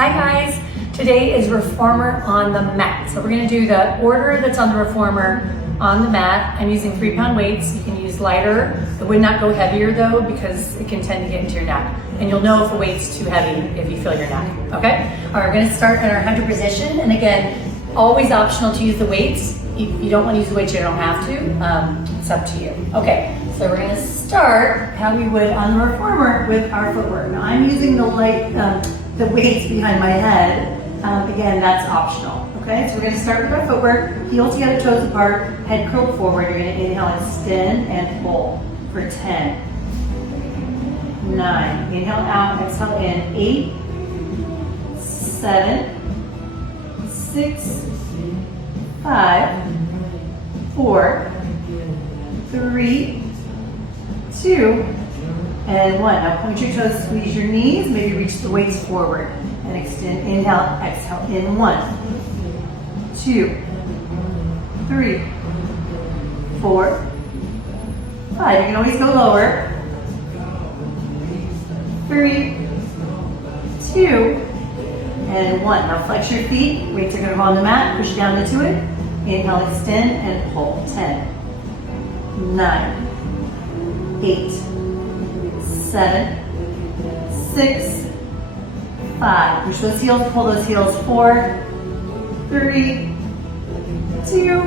Hi guys, today is reformer on the mat. So we're gonna do the order that's on the reformer on the mat. I'm using 3-pound weights. You can use lighter. It would not go heavier though because it can tend to get into your neck. And you'll know if a weight's too heavy if you feel your neck, okay? All right, we're gonna start in our 100 position. And again, always optional to use the weights. If you don't wanna use the weights, you don't have to. It's up to you. Okay, so we're gonna start how we would on the reformer with our footwork. Now I'm using the weights behind my head. Again, that's optional. Okay, so we're going to start with our footwork. Heel together, toes apart, head curled forward. You're going to inhale, extend, and pull for 10, 9. Inhale out, exhale in. 8, 7, 6, 5, 4, 3, 2, and 1. Now point your toes, squeeze your knees, maybe reach the weights forward and extend. Inhale, exhale in. 1, 2, 3, 4, 5. You can always go lower. 3, 2, and 1. Now flex your feet. Weights are going to go on the mat. Push down into it. Inhale, extend, and pull. 10, 9, 8, 7, 6, 5. Push those heels, pull those heels. 4, 3, 2,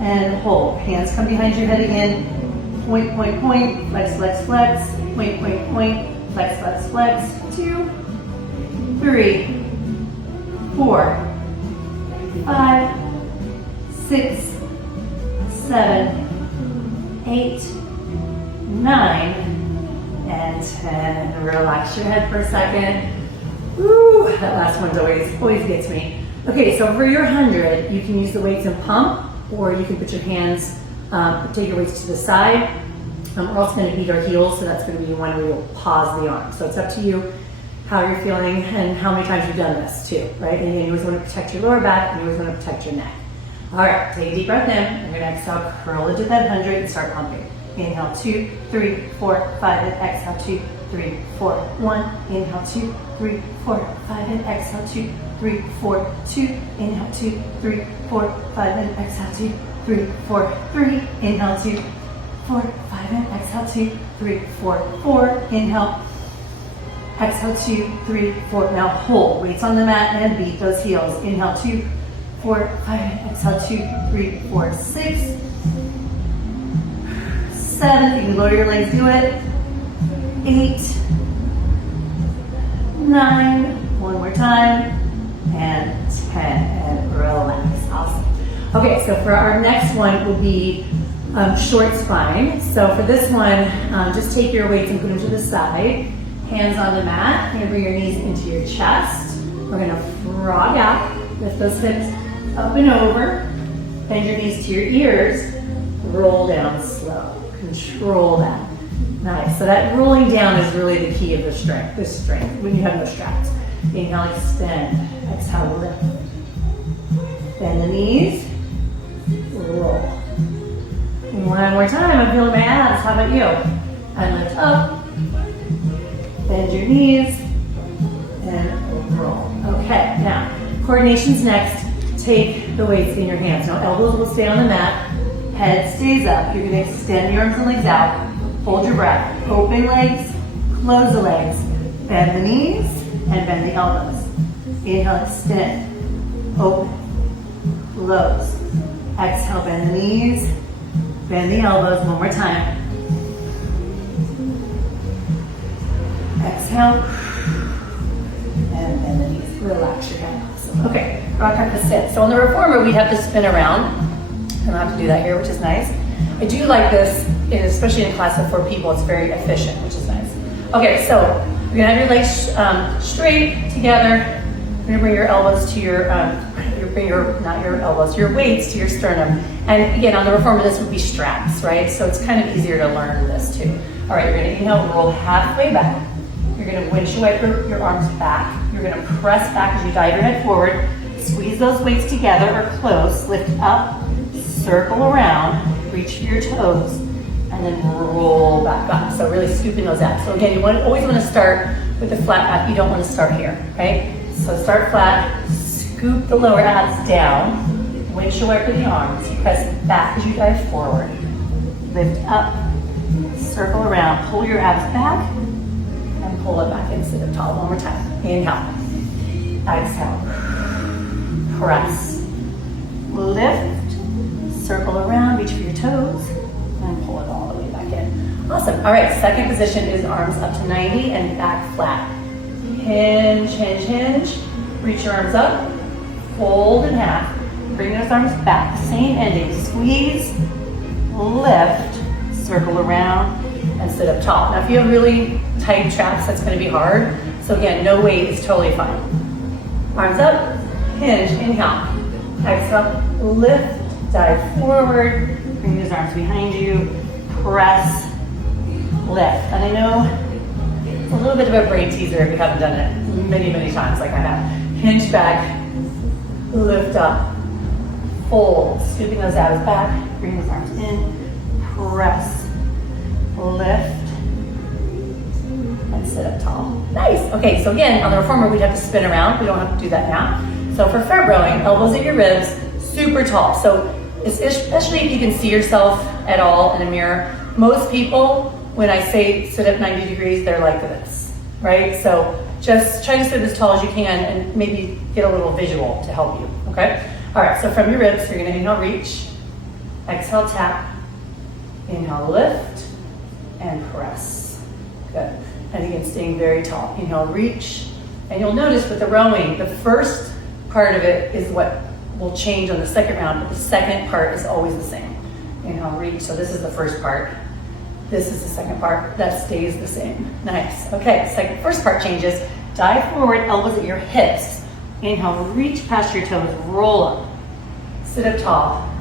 and hold. Hands come behind your head again. Point, point, point. Flex, flex, flex. Point, point, point. Flex, flex, flex. 2, 3, 4, 5, 6, 7, 8, 9, and 10. Relax your head for a second. Ooh, that last one's always gets me. Okay, so for your 100, you can use the weights and pump, or you can put your hands, take your weights to the side. We're also going to beat our heels, so that's going to be one where you'll pause the arm. So it's up to you how you're feeling and how many times you've done this too, right? And you always want to protect your lower back, and you always want to protect your neck. All right, take a deep breath in. I'm going to exhale, curl into that 100 and start pumping. Inhale, 2, 3, 4, 5, and exhale, 2, 3, 4, 1. Inhale, 2, 3, 4, 5, and exhale, 2, 3, 4, 2. Inhale, 2, 3, 4, 5, and exhale, 2, 3, 4, 3. Inhale, 2, 4, 5, and exhale, 2, 3, 4, 4. Inhale, exhale, 2, 3, 4. Now hold, weights on the mat and beat those heels. Inhale, 2, 4, 5, and exhale, 2, 3, 4, 6, 7. If you can lower your legs, do it. 8, 9. One more time. And 10. And relax. Awesome. Okay, so for our next one will be short spine. So for this one, just take your weights and put them to the side. Hands on the mat. You're going to bring your knees into your chest. We're going to frog out. Lift those hips up and over. Bend your knees to your ears. Roll down slow. Control that. Nice. So that rolling down is really the key of this strength when you have no straps. Inhale, extend. Exhale, lift. Bend the knees. Roll. One more time. I'm feeling my abs. How about you? And lift up. Bend your knees. And roll. Okay. Now, coordination's next. Take the weights in your hands. Now, elbows will stay on the mat. Head stays up. You're going to extend your arms and legs out. Hold your breath. Open legs, close the legs. Bend the knees and bend the elbows. Inhale, extend. Open, close. Exhale, bend the knees, bend the elbows. One more time. Exhale. And bend the knees. Relax your head. Awesome. Okay, rock up the sit. So on the reformer, we have to spin around. I don't have to do that here, which is nice. I do like this, especially in a class of 4 people. It's very efficient, which is nice. Okay, so you're gonna have your legs straight together. You're gonna bring your elbows to your weights to your sternum. And again, on the reformer, this would be straps, right? So it's kind of easier to learn this too. All right, you're gonna inhale, roll halfway back. You're gonna windshield wiper your arms back. You're gonna press back as you dive your head forward. Squeeze those weights together or close. Lift up, circle around, reach for your toes, and then roll back up. So really scooping those abs. So again, you always want to start with a flat back, you don't want to start here, right? So start flat, scoop the lower abs down, windshield wiper the arms, press back as you dive forward, lift up, circle around, pull your abs back, and pull it back in, sit up tall. One more time. Inhale, exhale, press, lift, circle around, reach for your toes, and pull it all the way back in. Awesome. All right, second position is arms up to 90 and back flat. Hinge, hinge, hinge. Reach your arms up, fold in half, bring those arms back. Same ending, squeeze, lift, circle around, and sit up tall. Now if you have really tight traps, that's gonna be hard. So again, no weight is totally fine. Arms up, hinge, inhale. Exhale, lift, dive forward, bring those arms behind you, press, lift. And I know it's a little bit of a brain teaser if you haven't done it many, many times like I have. Hinge back, lift up, fold, scooping those abs back, bring those arms in, press, lift, and sit up tall. Nice. Okay, so again, on the reformer, we'd have to spin around. We don't have to do that now. So for fair rowing, elbows at your ribs, super tall. So especially if you can see yourself at all in a mirror, most people, when I say sit up 90 degrees, they're like this, right? So just try to sit as tall as you can and maybe get a little visual to help you, okay? All right, so from your ribs, you're gonna inhale, reach, exhale, tap, inhale, lift, and press. Good. And again, staying very tall. Inhale, reach, and you'll notice with the rowing, the first part of it is what will change on the second round, but the second part is always the same. Inhale, reach, so this is the first part. This is the second part, that stays the same. Nice, okay, first part changes. Dive forward, elbows at your hips. Inhale, reach past your toes, roll up. Sit up tall,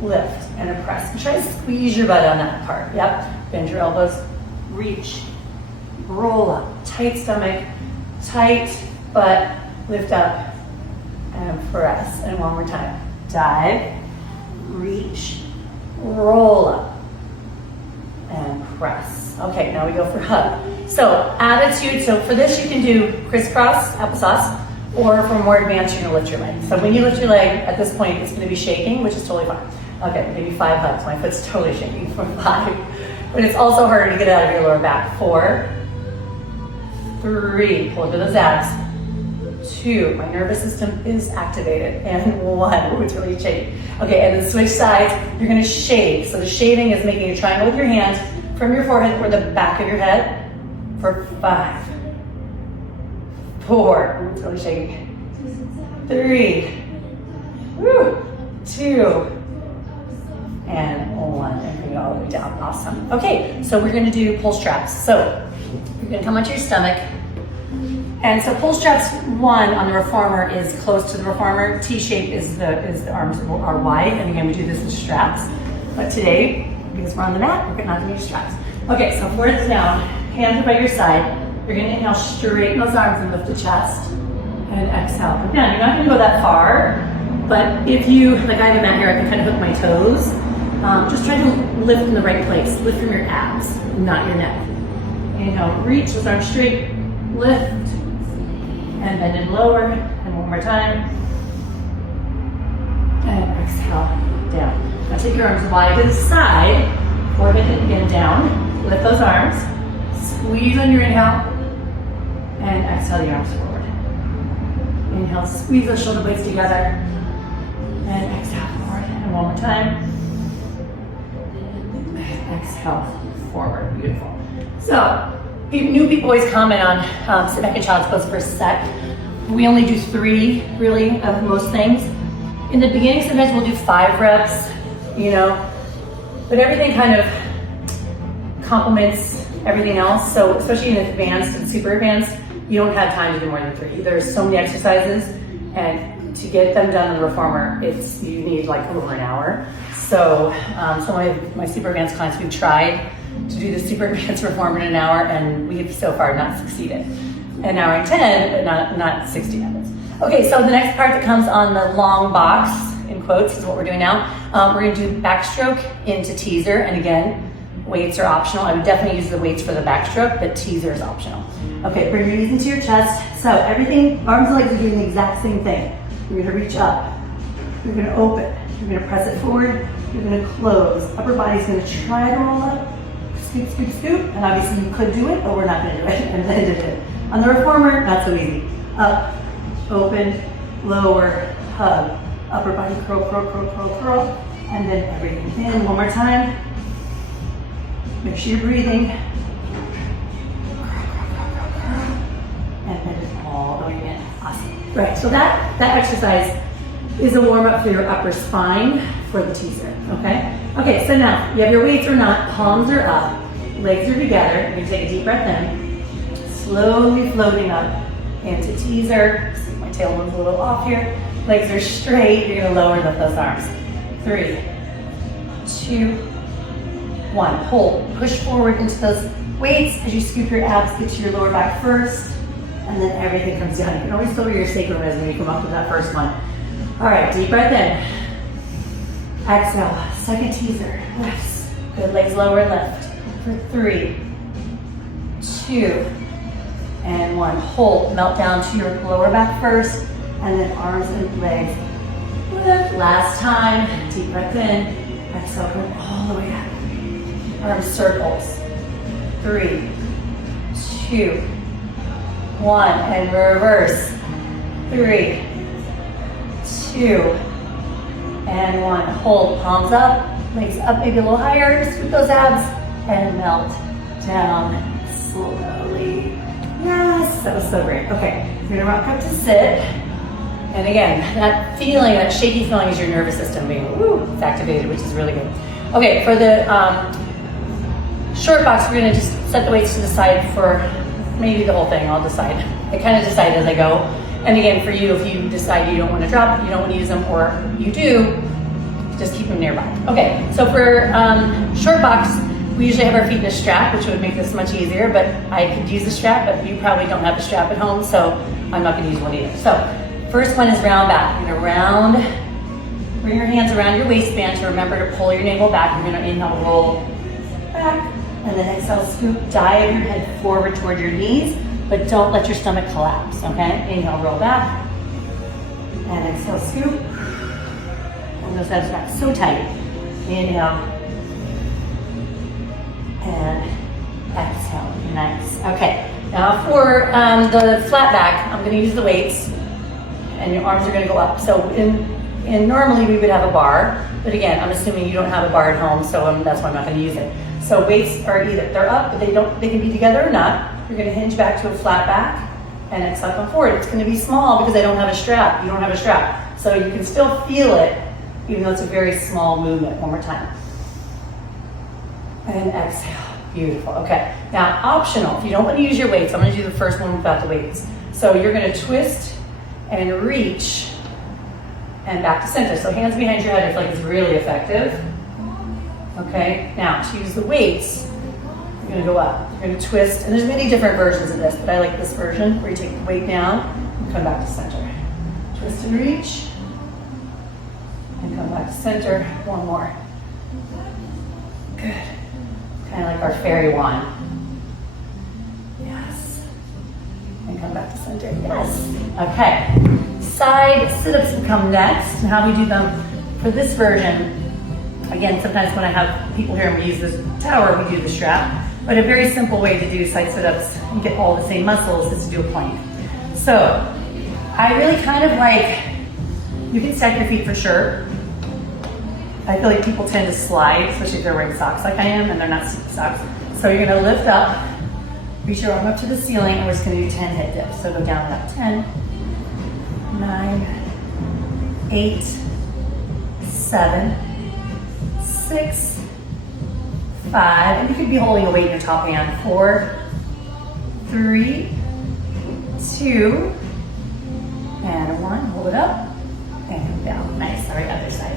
lift, and a press. And try to squeeze your butt on that part, yep. Bend your elbows, reach, roll up. Tight stomach, tight butt, lift up, and press. And one more time. Dive, reach, roll up, and press. Okay, now we go for hug. So attitude, so for this you can do crisscross, applesauce, or for more advanced, you're gonna lift your leg. So when you lift your leg, at this point, it's gonna be shaking, which is totally fine. Okay, maybe 5 hugs. My foot's totally shaking from 5. But it's also harder to get out of your lower back. 4, 3, pull into those abs. 2, my nervous system is activated. And 1, ooh, it's really shaking. Okay, and then switch sides, you're gonna shave. So the shaving is making a triangle with your hands from your forehead or the back of your head for 5, 4, ooh, it's really shaking. 3, woo, 2, and 1, and bring it all the way down. Awesome. Okay, so we're gonna do pull straps. So you're gonna come onto your stomach. And so pull straps 1 on the reformer is close to the reformer. T-shape is the arms are wide, and again we do this with straps. But today, because we're on the mat, we're not gonna use straps. Okay, so forwards down, hands are by your side. You're gonna inhale, straighten those arms and lift the chest. And exhale. Again, you're not gonna go that far, but if you, like I have a mat here, I can kind of hook my toes. Just try to lift in the right place. Lift from your abs, not your neck. Inhale, reach those arms straight, lift, and bend and lower, and one more time. And exhale, down. Now take your arms wide to the side, forehead again down. Lift those arms, squeeze on your inhale, and exhale the arms forward. Inhale, squeeze those shoulder blades together, and exhale forward. And one more time. Exhale forward, beautiful. So, new people always comment on sit back in child's pose for a sec. We only do 3 really of most things. In the beginning, sometimes we'll do 5 reps, you know, but everything kind of complements everything else. So especially in advanced and super advanced, you don't have time to do more than 3. There's so many exercises, and to get them done in the reformer, you need like over an hour. So some of my super advanced clients, we've tried to do the super advanced reformer in an hour, and we've so far not succeeded. An hour and 10, but not 60 minutes. Okay, so the next part that comes on the long box, in quotes, is what we're doing now. We're gonna do backstroke into teaser, and again, weights are optional. I would definitely use the weights for the backstroke, but teaser is optional. Okay, bring your knees into your chest. So everything, arms and legs are doing the exact same thing. You're gonna reach up. You're gonna open. You're gonna press it forward. You're gonna close. Upper body's gonna try to roll up. Scoop, scoop, scoop. And obviously you could do it, but we're not gonna do it. And then did it. On the reformer, not so easy. Up, open, lower, hug. Upper body curl, curl, curl, curl, curl. And then everything in. One more time. Make sure you're breathing. And then just all the way in. Awesome. Right, so that exercise is a warm-up for your upper spine for the teaser, okay? Okay, so now, you have your weights or not, palms are up, legs are together. You're gonna take a deep breath in, slowly floating up into teaser. See, my tail moves a little off here. Legs are straight, you're gonna lower and lift those arms. 3, 2, 1. Hold, push forward into those weights as you scoop your abs, get to your lower back first, and then everything comes down. You can always lower your sacrum when you come up with that first one. All right, deep breath in. Exhale, second teaser, lifts. Good, legs lower and lift. For 3, 2, and 1. Hold, melt down to your lower back first, and then arms and legs lift. Last time, deep breath in. Exhale, come all the way up. Arms circles. 3, 2, 1, and reverse. 3, 2, and 1. Hold, palms up, legs up maybe a little higher. Scoop those abs and melt down slowly. Yes, that was so great. Okay, you're gonna rock up to sit. And again, that feeling, that shaky feeling is your nervous system being it's activated, which is really good. Okay, for the short box, we're gonna just set the weights to the side for maybe the whole thing. I'll decide. I kind of decide as I go. And again, for you, if you decide you don't want to drop, you don't want to use them, or you do, just keep them nearby. Okay, so for short box, we usually have our feet in a strap, which would make this much easier, but I could use a strap, but you probably don't have a strap at home, so I'm not gonna use one either. So, first one is round back. You're gonna bring your hands around your waistband to remember to pull your navel back. You're gonna inhale, roll back, and then exhale, scoop, dive your head forward toward your knees, but don't let your stomach collapse, okay? Inhale, roll back, and exhale, scoop. Hold those abs back so tight. Inhale, and exhale. Nice. Okay, now for the flat back, I'm gonna use the weights, and your arms are gonna go up. So normally we would have a bar, but again, I'm assuming you don't have a bar at home, so that's why I'm not gonna use it. So weights are either, they're up, but they can be together or not. You're gonna hinge back to a flat back and exhale, come forward. It's gonna be small because I don't have a strap. You don't have a strap. So you can still feel it, even though it's a very small movement. One more time. And exhale. Beautiful. Okay. Now, optional. If you don't want to use your weights, I'm going to do the first one without the weights. So you're going to twist and reach and back to center. So hands behind your head, I feel like it's really effective. Okay. Now, to use the weights, you're going to go up. You're going to twist, and there's many different versions of this, but I like this version where you take the weight down and come back to center. Twist and reach, and come back to center. One more. Good. Kind of like our fairy wand. Yes. And come back to center. Yes. Okay. Side sit-ups will come next. And how we do them for this version, again, sometimes when I have people here and we use this tower, we do the strap. But a very simple way to do side sit-ups and get all the same muscles is to do a plank. So I really kind of like, you can stack your feet for sure. I feel like people tend to slide, especially if they're wearing socks like I am, and they're not socks. So you're gonna lift up, reach your arm up to the ceiling, and we're just gonna do 10 hip dips. So go down and up. 10, 9, 8, 7, 6, 5, and you could be holding a weight in your top hand. 4, 3, 2, and 1. Hold it up, and down. Nice. All right, other side.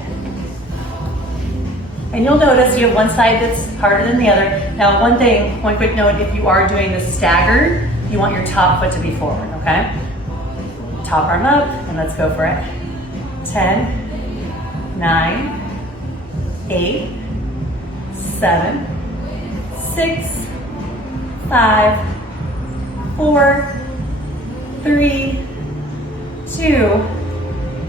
And you'll notice you have one side that's harder than the other. Now, one quick note, if you are doing this staggered, you want your top foot to be forward, okay? Top arm up, and let's go for it. 10, 9, 8, 7, 6, 5, 4, 3, 2,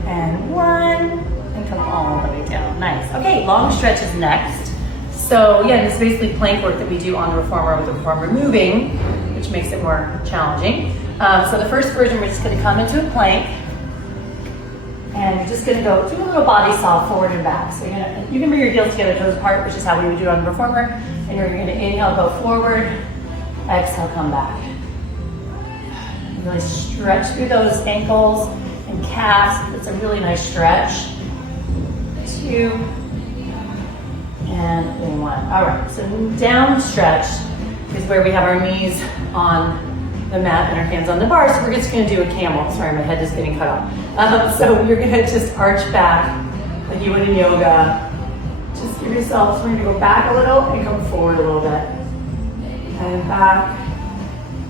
and 1. And come all the way down. Nice. Okay, long stretch is next. So yeah, this is basically plank work that we do on the reformer with the reformer moving, which makes it more challenging. So the first version, we're just going to come into a plank, and you're just going to go do a little body saw forward and back. So you can bring your heels together, toes apart, which is how we would do it on the reformer. And you're going to inhale, go forward, exhale, come back. Really stretch through those ankles and calves. It's a really nice stretch. 2 and 1. All right, so down stretch is where we have our knees on the mat and our hands on the bar. So we're just going to do a camel. Sorry, my head is getting cut off. So you're going to just arch back like you would in yoga. Just give yourself, so we're going to go back a little and come forward a little bit. And back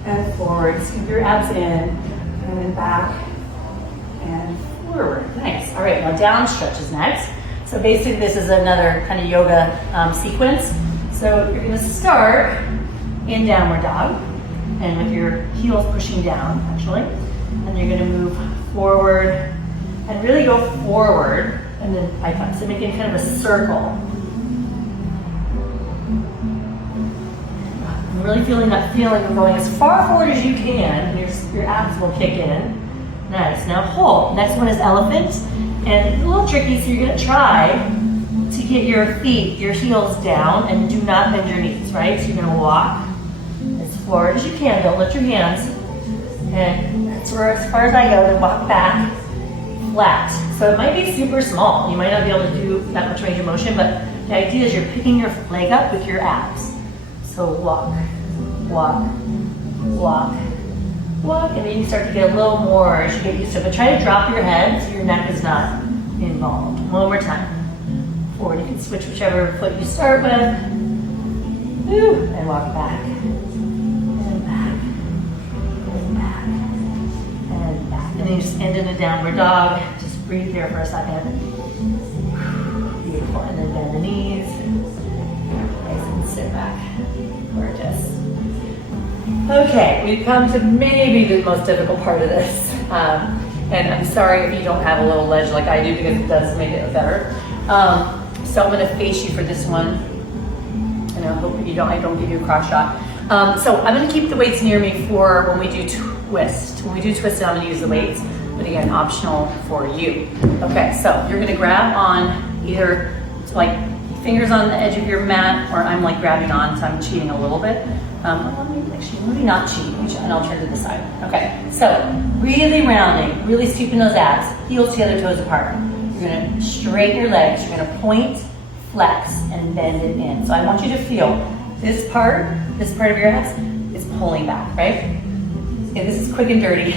and forward. Just keep your abs in, and then back and forward. Nice. All right, now down stretch is next. So basically this is another kind of yoga sequence. So you're going to start in downward dog, and with your heels pushing down, actually. And you're going to move forward and really go forward, and then high five. So making kind of a circle. I'm really feeling that feeling of going as far forward as you can, and your abs will kick in. Nice. Now hold. Next one is elephant. And a little tricky, so you're going to try to get your feet, your heels down, and do not bend your knees, right? So you're going to walk as forward as you can. Don't lift your hands. And that's where, as far as I go, to walk back flat. So it might be super small. You might not be able to do that much range of motion, but the idea is you're picking your leg up with your abs. So walk, walk, walk, walk, and then you start to get a little more as you get used to it. But try to drop your head so your neck is not involved. One more time. Forward. You can switch whichever foot you start with. Ooh, and walk back. And back. And back. And back. And then you just end in a downward dog. Just breathe here for a second. Beautiful. And then bend the knees. Nice, and sit back. Gorgeous. Okay, we've come to maybe the most difficult part of this. And I'm sorry if you don't have a little ledge like I do, because it does make it better. So I'm going to face you for this one. And I hope I don't give you a cross shot. So I'm going to keep the weights near me for when we do twist. When we do twist, I'm going to use the weights, but again, optional for you. Okay, so you're going to grab on either like fingers on the edge of your mat, or I'm like grabbing on, so I'm cheating a little bit. Actually, maybe not cheat, and I'll turn to the side. Okay, so really rounding, really scooping those abs, heels together, toes apart. You're gonna straighten your legs, you're gonna point, flex, and bend it in. So I want you to feel this part of your abs is pulling back, right? Okay, this is quick and dirty.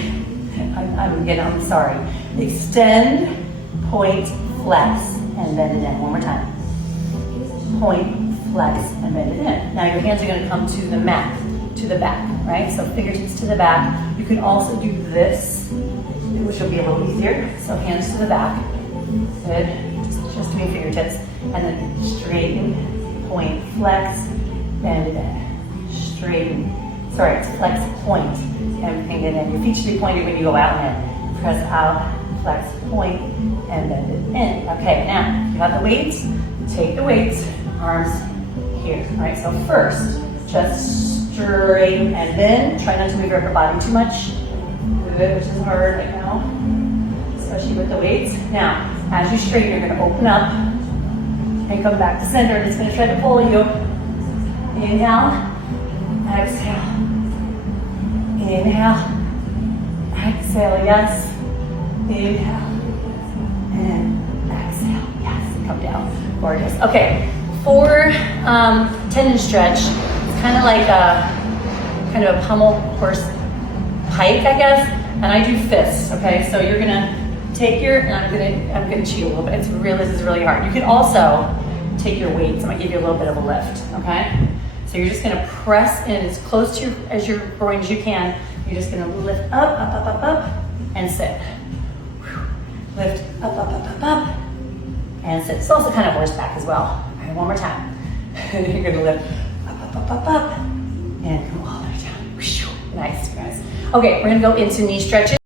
I'm sorry. Extend, point, flex, and bend it in. One more time. Point, flex, and bend it in. Now your hands are going to come to the mat, to the back, right? So fingertips to the back. You can also do this, which will be a little easier. So hands to the back. Good. Just doing fingertips. And then straighten, point, flex, bend it in. Straighten. Sorry, it's flex, point, and bend it in. Your feet should be pointed when you go out and in. Press out, flex, point, and bend it in. Okay, now you got the weights. Take the weights, arms here. All right, so first, just straighten, and then try not to move your upper body too much. Good, which is hard right now, especially with the weights. Now, as you straighten, you're going to open up and come back to center. It's going to try to pull you. Inhale, exhale. Inhale, exhale, yes. Inhale, and exhale, yes. Come down. Gorgeous. Okay, for tendon stretch, it's kind of like a pummel horse hike, I guess. And I do fists. Okay, so you're gonna take your, and I'm gonna cheat a little bit. This is really hard. You can also take your weights. I'm gonna give you a little bit of a lift. Okay, so you're just gonna press in as close to your groin as you can. You're just gonna lift up, up, up, up, up, and sit. Lift up, up, up, up, up. And sit. It's also kind of horseback as well. All right, one more time. You're gonna lift up, up, up, up, up, up, and come all the way down. Nice, guys. Okay, we're gonna go into knee stretches.